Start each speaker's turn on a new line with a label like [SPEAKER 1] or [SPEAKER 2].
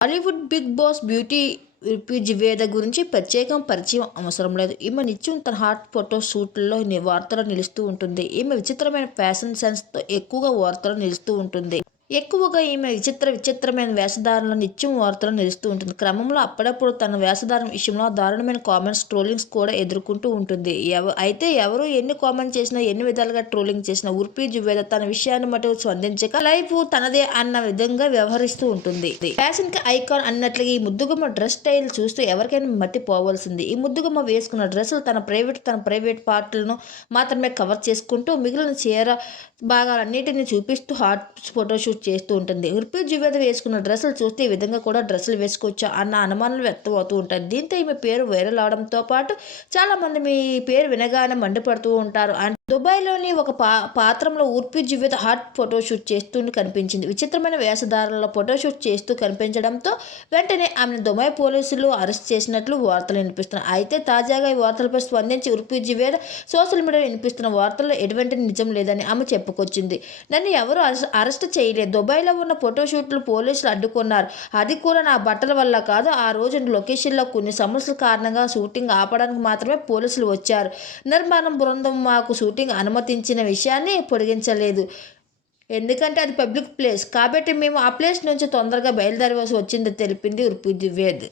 [SPEAKER 1] Tollywood Bigg Boss beauty జివేద గురించి ప్రత్యేకం పరిచయం అవసరం లేదు. ఈమె నిత్యం తన హాట్ ఫోటో షూట్లలో వార్తలు నిలుస్తూ ఉంటుంది. ఈమె విచిత్రమైన ఫ్యాషన్ సెన్స్తో ఎక్కువగా వార్తలు నిలుస్తూ ఉంటుంది. ఎక్కువగా ఈమె విచిత్ర విచిత్రమైన వేషధారణలో నిత్యం వార్తలు నిలుస్తూ ఉంటుంది. క్రమంలో అప్పుడప్పుడు తన వేషధారణ విషయంలో దారుణమైన కామెంట్స్ ట్రోలింగ్స్ కూడా ఎదుర్కొంటూ ఉంటుంది. ఎవ అయితే ఎవరు ఎన్ని కామెంట్ చేసినా ఎన్ని విధాలుగా ట్రోలింగ్ చేసినా ఉర్పి జువేద తన విషయాన్ని మటు స్పందించక లైఫ్ తనదే అన్న విధంగా వ్యవహరిస్తూ ఉంటుంది. ఫ్యాషన్కి ఐకాన్ అన్నట్లుగా ఈ ముద్దుగుమ్మ డ్రెస్ స్టైల్ చూస్తూ ఎవరికైనా మట్టి పోవాల్సింది. ఈ ముద్దుగుమ్మ వేసుకున్న డ్రెస్సులు తన ప్రైవేట్ తన ప్రైవేట్ పార్ట్లను మాత్రమే కవర్ చేసుకుంటూ మిగిలిన చీర భాగాలన్నిటిని చూపిస్తూ హాట్ ఫోటోషూట్ చేస్తూ ఉంటుంది. ఉర్పి జువేద వేసుకున్న డ్రెస్సులు చూస్తే ఈ విధంగా కూడా డ్రెస్సులు వేసుకోవచ్చా అన్న అనుమానాలు వ్యక్తం అవుతూ ఉంటాయి. దీంతో ఈమె పేరు వైరల్ అవడంతో పాటు చాలామంది మీ పేరు వినగానే మండిపడుతూ ఉంటారు. దుబాయ్లోని ఒక పా పాత్రంలో ఉర్పి జీవిత హాట్ ఫోటోషూట్ చేస్తూ కనిపించింది. విచిత్రమైన వేషధారణలో ఫోటోషూట్ చేస్తూ కనిపించడంతో వెంటనే ఆమెను దుబాయ్ పోలీసులు అరెస్ట్ చేసినట్లు వార్తలు వినిపిస్తున్నాయి. అయితే తాజాగా ఈ వార్తలపై స్పందించి ఉర్పి జీవేద సోషల్ మీడియాలో వినిపిస్తున్న వార్తల్లో ఎటువంటి నిజం లేదని ఆమె చెప్పుకొచ్చింది. నన్ను ఎవరు అరెస్ట్ చేయలేదు. దుబాయ్లో ఉన్న ఫోటోషూట్లు పోలీసులు అడ్డుకున్నారు. అది కూడా నా బట్టల వల్ల కాదు. ఆ రోజు లొకేషన్లో కొన్ని సమస్యల కారణంగా షూటింగ్ ఆపడానికి మాత్రమే పోలీసులు వచ్చారు. నిర్మాణం బృందం మాకు షూటింగ్ అనుమతించిన విషయాన్ని పొడిగించలేదు. ఎందుకంటే అది పబ్లిక్ ప్లేస్. కాబట్టి మేము ఆ ప్లేస్ నుంచి తొందరగా బయలుదేరవలసి వచ్చింది తెలిపింది ఉర్పి ద్వివేద్